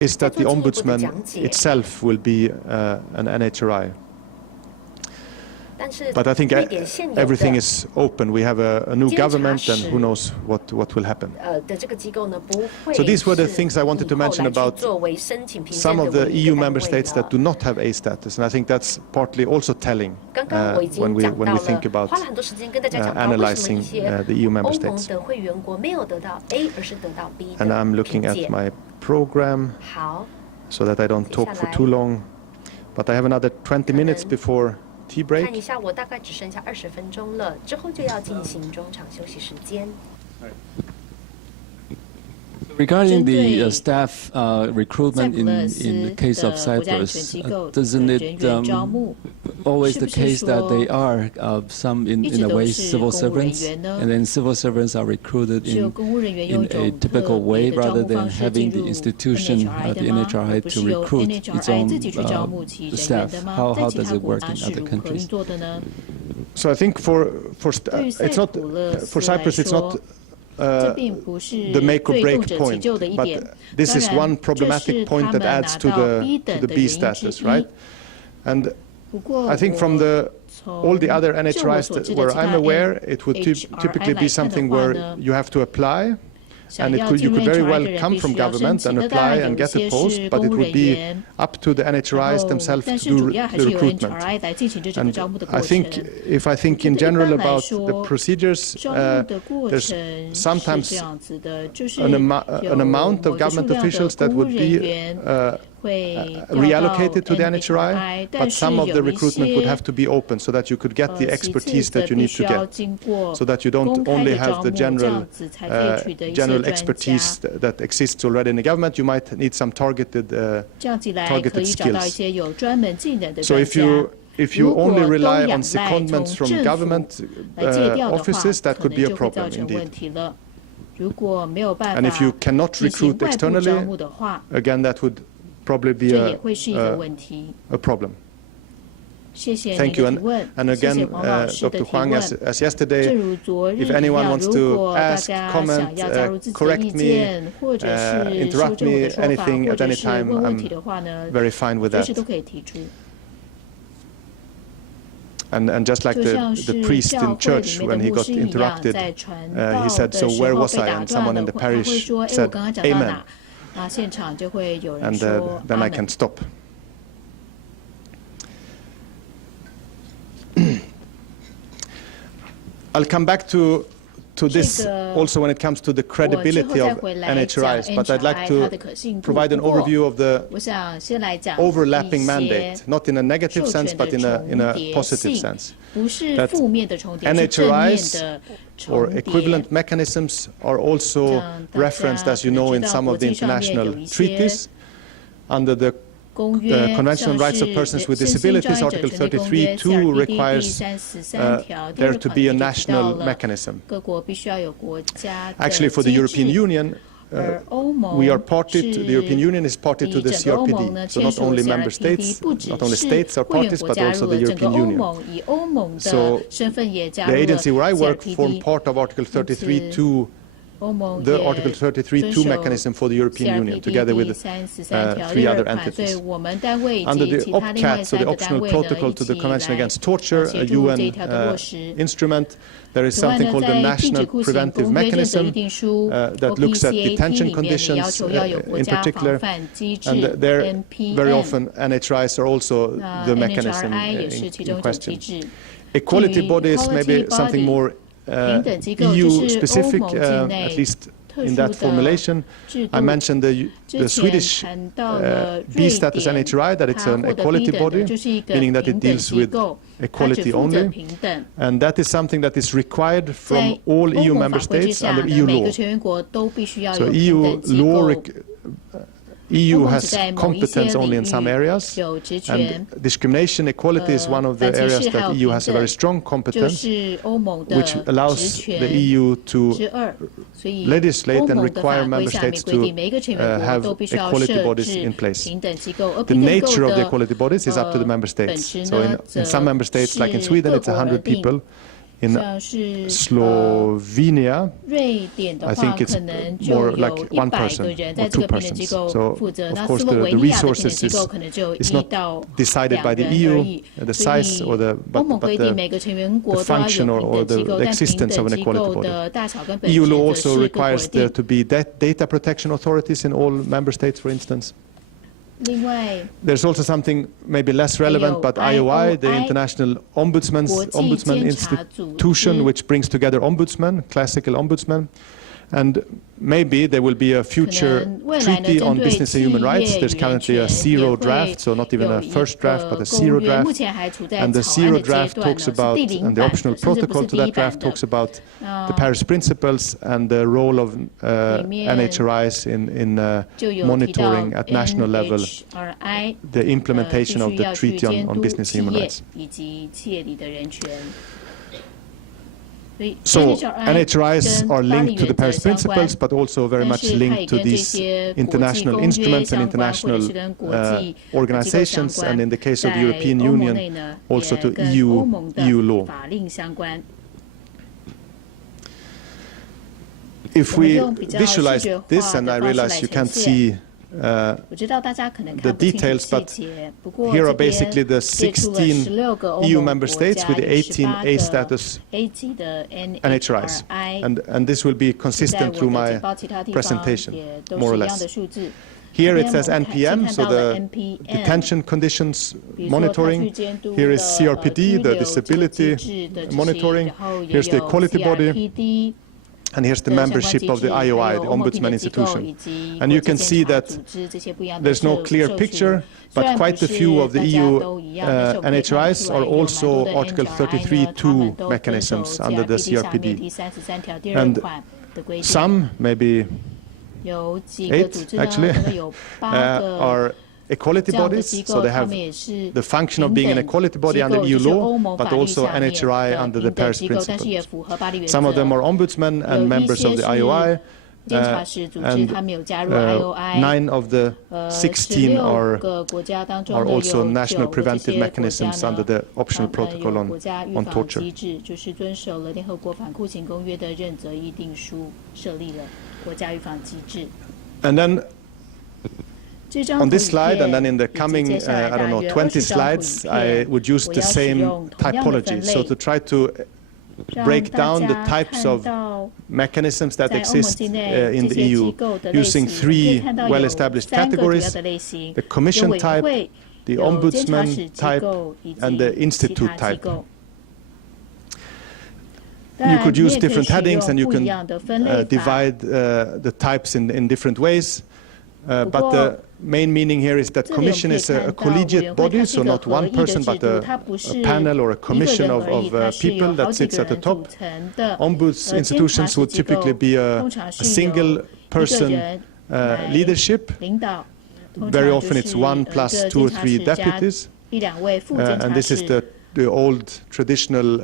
is that the ombudsman itself will be an NHRI. But I think everything is open. We have a new government, and who knows what will happen. So these were the things I wanted to mention about some of the EU member states that do not have A status, and I think that's partly also telling when we think about analyzing the EU member states. And I'm looking at my program so that I don't talk for too long. But I have another 20 minutes before tea break. 看一下，我大概只剩下20分钟了，之后就要进行中场休息时间。 Regarding the staff recruitment in the case of Cyprus, doesn't it always the case that they are some in a way civil servants, and then civil servants are recruited in a typical way rather than having the institution, the NHRI, to recruit its own staff? How does it work in other countries? So I think for Cyprus it's not the make or break point, but this is one problematic point that adds to the B status, right? And I think from all the other NHRIs where I'm aware, it would typically be something where you have to apply, and you could very well come from government and apply and get a post, but it would be up to the NHRIs themselves to do the recruitment. And I think, if I think in general about the procedures, there's sometimes an amount of government officials that would be reallocated to the NHRI, but some of the recruitment would have to be open so that you could get the expertise that you need to get, so that you don't only have the general expertise that exists already in the government. You might need some targeted skills. So if you only rely on secondments from government offices, that could be a problem indeed. And if you cannot recruit externally, again, that would probably be a problem. Thank you. And again, Dr. Huang, as yesterday, if anyone wants to ask, comment, correct me, interrupt me, anything at any time, I'm very fine with that. And just like the priest in church, when he got interrupted, he said, "So where was I?" And someone in the parish said, "Amen." And then I can stop. I'll come back to this also when it comes to the credibility of NHRIs, but I'd like to provide an overview of the overlapping mandate, not in a negative sense, but in a positive sense. That NHRIs or equivalent mechanisms are also referenced, as you know, in some of the international treaties. Under the Convention on Rights of Persons with Disabilities, Article 33(2) requires there to be a national mechanism. Actually, for the European Union, we are party to, the European Union is party to the CRPD, so not only member states, not only states are parties, but also the European Union. So the agency where I work formed part of Article 33(2), the Article 33(2) mechanism for the European Union, together with 3 other entities. Under the OPCAT, so the Optional Protocol to the Convention Against Torture, a UN instrument, there is something called the National Preventive Mechanism that looks at detention conditions in particular, and there very often NHRIs are also the mechanism in question. Equality bodies may be something more EU-specific, at least in that formulation. I mentioned the Swedish B status NHRI, that it's an equality body, meaning that it deals with equality only. And that is something that is required from all EU member states under EU law. So EU has competence only in some areas, and discrimination equality is one of the areas that EU has a very strong competence, which allows the EU to legislate and require member states to have equality bodies in place. The nature of the equality bodies is up to the member states. So in some member states, like in Sweden, it's 100 people. In Slovenia, I think it's more like 1 person or 2 persons. So, of course, the resources is not decided by the EU, the size or but the function or the existence of an equality body. EU law also requires there to be data protection authorities in all member states, for instance. There's also something maybe less relevant, but IOI, the International Ombudsman Institution, which brings together ombudsmen, classical ombudsmen. And maybe there will be a future treaty on business and human rights. There's currently a 0 draft, so not even a first draft, but a 0 draft. And the 0 draft talks about, and the optional protocol to that draft talks about the Paris Principles and the role of NHRIs in monitoring at national level the implementation of the treaty on business and human rights. So NHRIs are linked to the Paris Principles, but also very much linked to these international instruments and international organizations, and in the case of the European Union, also to EU law. If we visualize this, and I realize you can't see the details, but here are basically the 16 EU member states with the 18 A status NHRIs. And this will be consistent through my presentation, more or less. Here it says NPM, so the detention conditions monitoring. Here is CRPD, the disability monitoring. Here's the equality body. And here's the membership of the IOI, the Ombudsman Institution. And you can see that there's no clear picture, but quite a few of the EU NHRIs are also Article 33(2) mechanisms under the CRPD. And some, maybe 8 actually, are equality bodies, so they have the function of being an equality body under EU law, but also NHRI under the Paris Principles. Some of them are ombudsmen and members of the IOI, and 9 of the 16 are also national preventive mechanisms under the optional protocol on torture. And then on this slide, and then in the coming, I don't know, 20 slides, I would use the same typology. So to try to break down the types of mechanisms that exist in the EU, using 3 well-established categories: the Commission type, the Ombudsman type, and the Institute type. You could use different headings, and you can divide the types in different ways. But the main meaning here is that Commission is a collegiate body, so not 1 person, but a panel or a commission of people that sits at the top. Ombuds institutions would typically be a single person leadership. Very often it's 1 plus 2 or 3 deputies. And this is the old traditional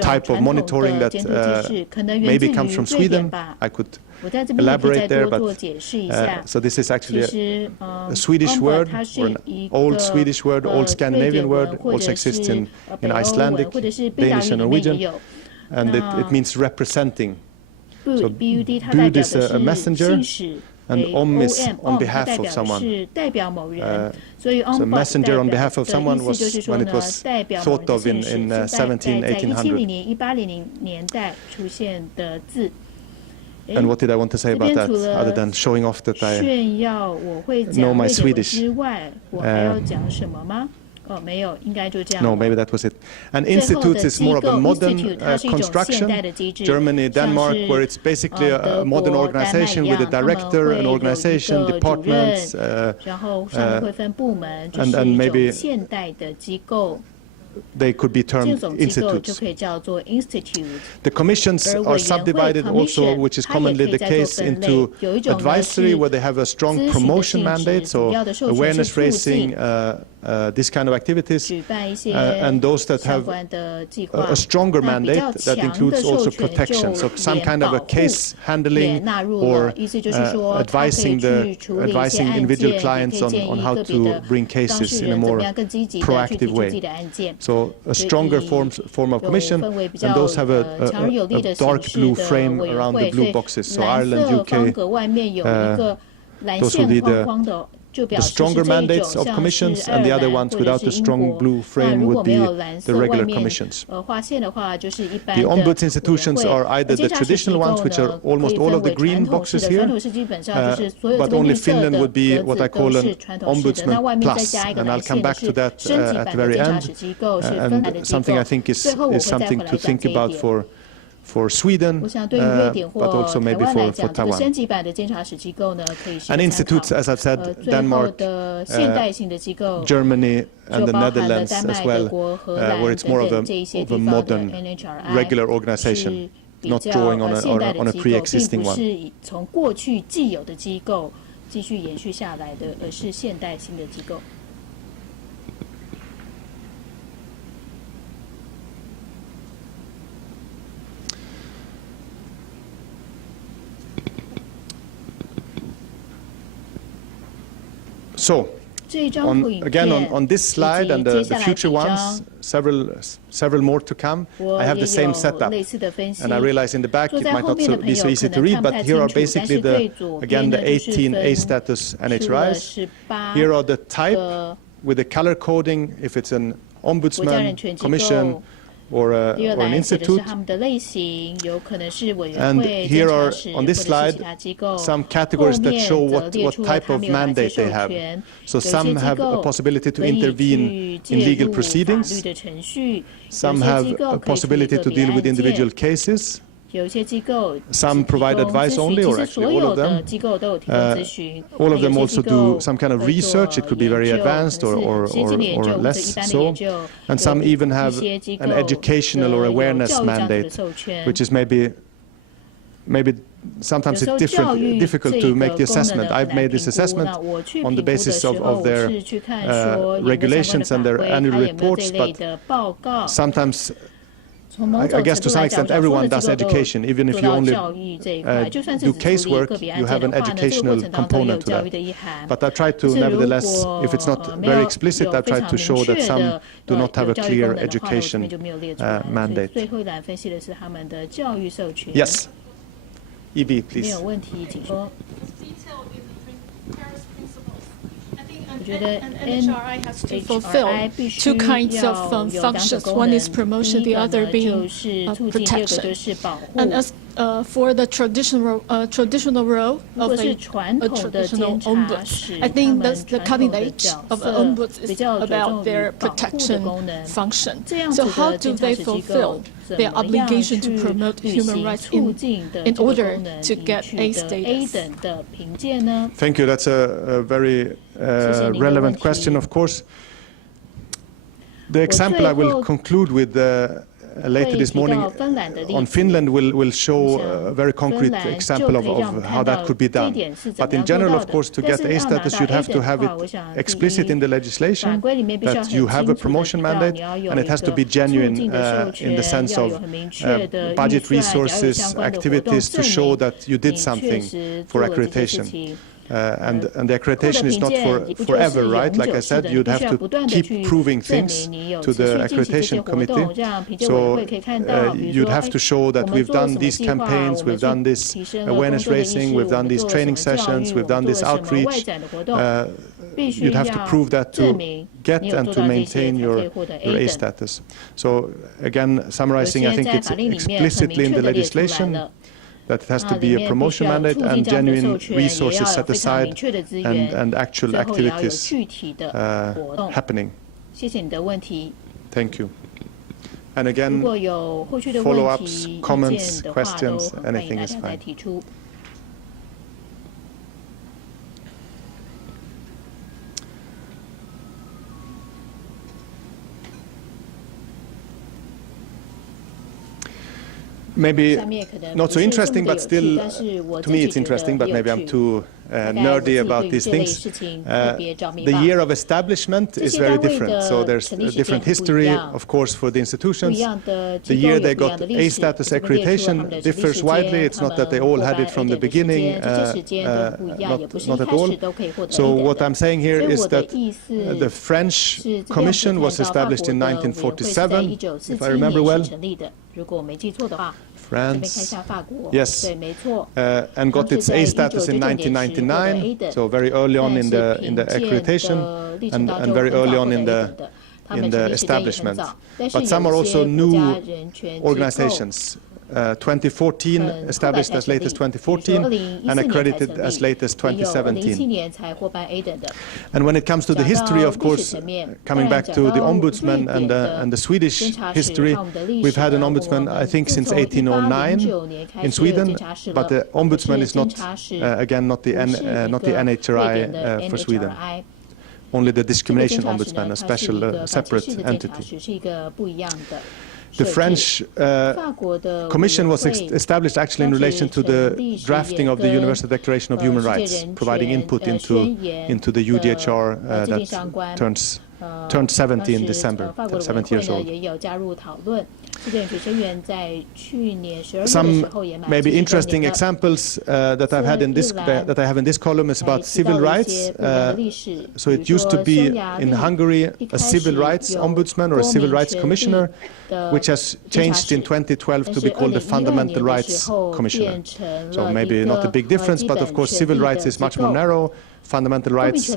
type of monitoring that maybe comes from Sweden. I could elaborate there, but so this is actually a Swedish word, or an old Swedish word, old Scandinavian word, also exists in Icelandic, Danish and Norwegian, and it means representing. So bud is a messenger, and is on behalf of someone. So messenger on behalf of someone was when it was thought of in 1800. And what did I want to say about that, other than showing off that I know my Swedish? No, maybe that was it. And institutes is more of a modern construction. Germany, Denmark, where it's basically a modern organization with a director, an organization, departments, and maybe they could be termed institutes. The commissions are subdivided also, which is commonly the case, into advisory, where they have a strong promotion mandate, so awareness raising, this kind of activities, and those that have a stronger mandate that includes also protection, so some kind of a case handling or advising individual clients on how to bring cases in a more proactive way. So a stronger form of commission, and those have a dark blue frame around the blue boxes. So Ireland, UK, those will be the stronger mandates of commissions, and the other ones without the strong blue frame would be the regular commissions. The ombuds institutions are either the traditional ones, which are almost all of the green boxes here, but only Finland would be what I call an ombudsman plus, and I'll come back to that at the very end, and something I think is something to think about for Sweden, but also maybe for Taiwan. And institutes, as I've said, Denmark, Germany, and the Netherlands as well, where it's more of a modern, regular organization, not drawing on a pre-existing one. So, on this slide and the future ones, several more to come, I have the same setup. And I realize in the back it might not be so easy to read, but here are basically the 18 A status NHRIs. Here are the type with the color coding, if it's an ombudsman, commission, or an institute. And here are, on this slide, some categories that show what type of mandate they have. So some have a possibility to intervene in legal proceedings. Some have a possibility to deal with individual cases. Some provide advice only, or actually all of them. All of them also do some kind of research. It could be very advanced or less so. And some even have an educational or awareness mandate, which is maybe sometimes it's difficult to make the assessment. I've made this assessment on the basis of their regulations and their annual reports, but sometimes I guess to some extent everyone does education. Even if you only do casework, you have an educational component to that. But I try to, nevertheless, if it's not very explicit, I try to show that some do not have a clear education mandate. Yes. EB, please. NHRI has to fulfill two kinds of functions. One is promotion, the other being protection. And as for the traditional role of a traditional ombuds, I think that the cutting edge of the ombuds is about their protection function. So how do they fulfill their obligation to promote human rights in order to get A status? Thank you. That's a very relevant question, of course. The example I will conclude with later this morning on Finland will show a very concrete example of how that could be done. But in general, of course, to get A status, you'd have to have it explicit in the legislation that you have a promotion mandate, and it has to be genuine in the sense of budget resources, activities to show that you did something for accreditation. And the accreditation is not forever, right? Like I said, you'd have to keep proving things to the accreditation committee. So you'd have to show that we've done these campaigns, we've done this awareness raising, we've done these training sessions, we've done this outreach. You'd have to prove that to get and to maintain your A status. So again, summarizing, I think it's explicitly in the legislation that it has to be a promotion mandate and genuine resources set aside and actual activities happening. Thank you. And again, follow-ups, comments, questions, anything is fine. Maybe not so interesting, but still, to me it's interesting, but maybe I'm too nerdy about these things. The year of establishment is very different. So there's a different history, of course, for the institutions. The year they got A status accreditation differs widely. It's not that they all had it from the beginning, not at all. So what I'm saying here is that the French Commission was established in 1947, if I remember well. France, yes, and got its A status in 1999, so very early on in the accreditation and very early on in the establishment. But some are also new organizations. 2014 established as late as 2014 and accredited as late as 2017. And when it comes to the history, of course, coming back to the ombudsman and the Swedish history, we've had an ombudsman, I think, since 1809 in Sweden, but the ombudsman is not, again, not the NHRI for Sweden. Only the discrimination ombudsman, a special, separate entity. The French Commission was established actually in relation to the drafting of the Universal Declaration of Human Rights, providing input into the UDHR that turned 70 in December, 70 years old. Some maybe interesting examples that I have in this column is about civil rights. So it used to be in Hungary a civil rights ombudsman or a civil rights commissioner, which has changed in 2012 to be called the Fundamental Rights Commissioner. So maybe not a big difference, but of course civil rights is much more narrow. Fundamental rights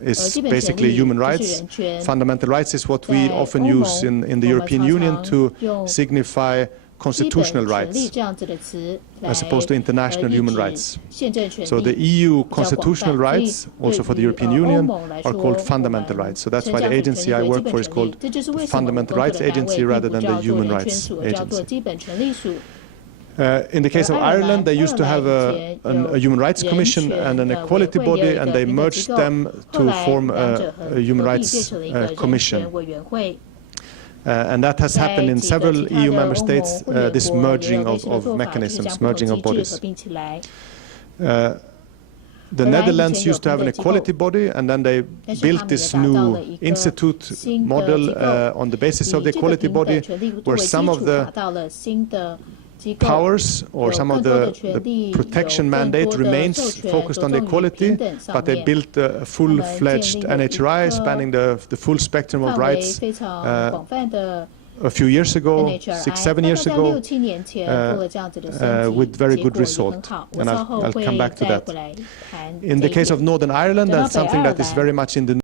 is basically human rights. Fundamental rights is what we often use in the European Union to signify constitutional rights as opposed to international human rights. So the EU constitutional rights, also for the European Union, are called fundamental rights. So that's why the agency I work for is called the Fundamental Rights Agency rather than the Human Rights Agency. In the case of Ireland, they used to have a Human Rights Commission and an Equality Body, and they merged them to form a Human Rights Commission. And that has happened in several EU member states, this merging of mechanisms, merging of bodies. The Netherlands used to have an equality body, and then they built this new institute model on the basis of the equality body, where some of the powers or some of the protection mandate remains focused on the equality, but they built a full-fledged NHRI spanning the full spectrum of rights a few years ago, 6-7 years ago, with very good result. And I'll come back to that. In the case of Northern Ireland, that's something that is very much in the